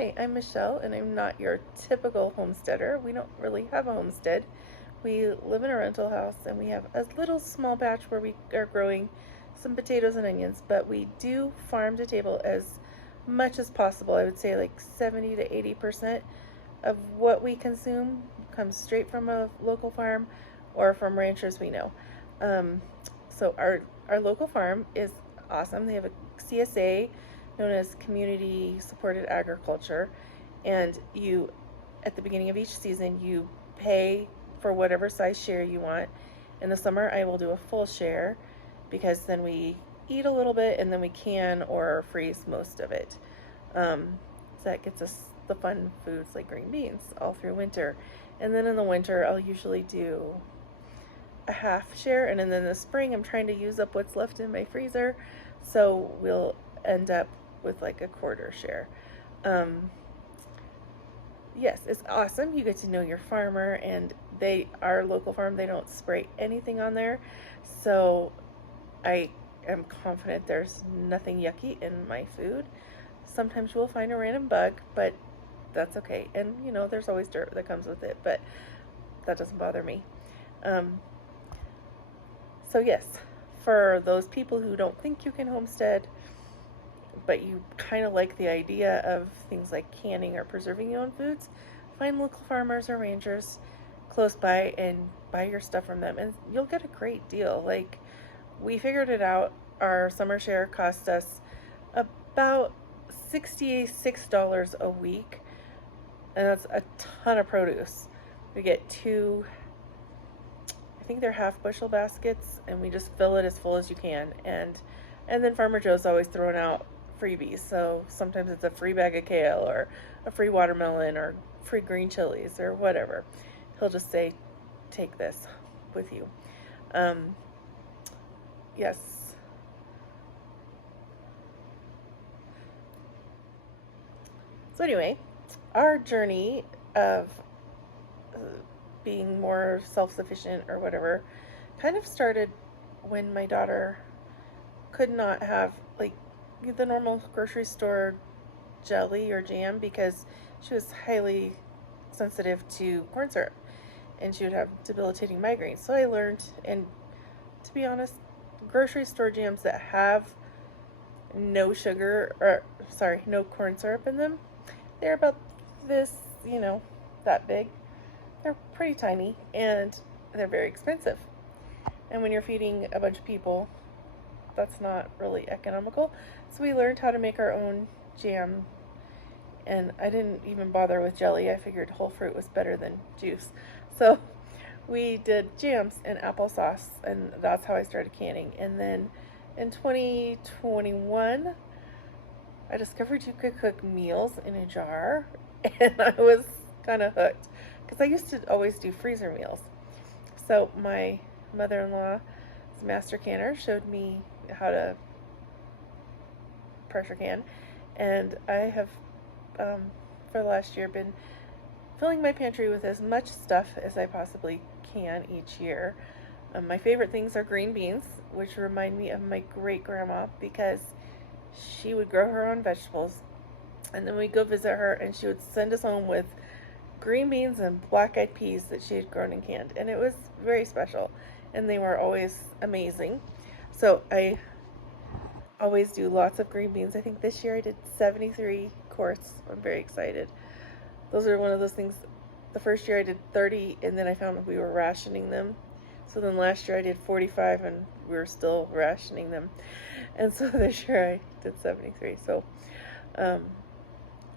Hi, I'm Michelle, and I'm not your typical homesteader. We don't really have a homestead. We live in a rental house, and we have a little small patch where we are growing some potatoes and onions, but we do farm to table as much as possible. I would say like 70 to 80% of what we consume comes straight from a local farm or from ranchers we know. Um, so our local farm is awesome. They have a CSA, known as Community Supported Agriculture, and you, at the beginning of each season, you pay for whatever size share you want. In the summer, I will do a full share because then we eat a little bit and then we can or freeze most of it. So that gets us the fun foods like green beans all through winter. And then in the winter, I'll usually do a half share, and then in the spring, I'm trying to use up what's left in my freezer, so we'll end up with like a quarter share. Um, yes, it's awesome. You get to know your farmer, and our local farm, they don't spray anything on there, so I am confident there's nothing yucky in my food. Sometimes we'll find a random bug, but that's okay. And there's always dirt that comes with it, but that doesn't bother me. Um, so yes, for those people who don't think you can homestead, but you kind of like the idea of things like canning or preserving your own foods, find local farmers or ranchers close by and buy your stuff from them, and you'll get a great deal. Like, we figured it out. Our summer share cost us about $66 a week, and that's a ton of produce. We get two, I think they're half bushel baskets, and we just fill it as full as you can. And then Farmer Joe's always throwing out freebies. So sometimes it's a free bag of kale or a free watermelon or free green chilies or whatever. He'll just say, take this with you. Yes. So anyway, our journey of uh, being more self-sufficient or whatever kind of started when my daughter could not have like the normal grocery store jelly or jam because she was highly sensitive to corn syrup and she would have debilitating migraines. So I learned, and to be honest, grocery store jams that have no sugar, or sorry, no corn syrup in them, they're about this, that big. They're pretty tiny and they're very expensive. And when you're feeding a bunch of people, that's not really economical. So we learned how to make our own jam, and I didn't even bother with jelly. I figured whole fruit was better than juice. So we did jams and applesauce, and that's how I started canning. And then in 2021, I discovered you could cook meals in a jar, and I was kind of hooked because I used to always do freezer meals. So my mother-in-law, master canner, showed me how to pressure can, and I have for the last year been filling my pantry with as much stuff as I possibly can each year. My favorite things are green beans, which remind me of my great grandma because she would grow her own vegetables, and then we'd go visit her and she would send us home with green beans and black eyed peas that she had grown and canned, and it was very special, and they were always amazing. So I always do lots of green beans. I think this year I did 73 quarts. I'm very excited. Those are one of those things. The first year I did 30, and then I found we were rationing them. So then last year I did 45, and we were still rationing them. And so this year I did 73. So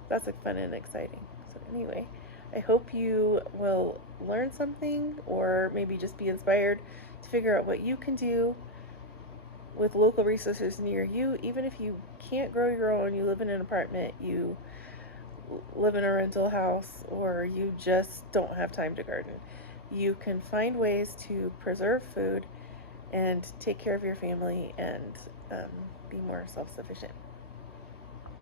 that's fun and exciting. So anyway, I hope you will learn something or maybe just be inspired to figure out what you can do with local resources near you. Even if you can't grow your own, you live in an apartment, you live in a rental house, or you just don't have time to garden, you can find ways to preserve food and take care of your family and be more self-sufficient.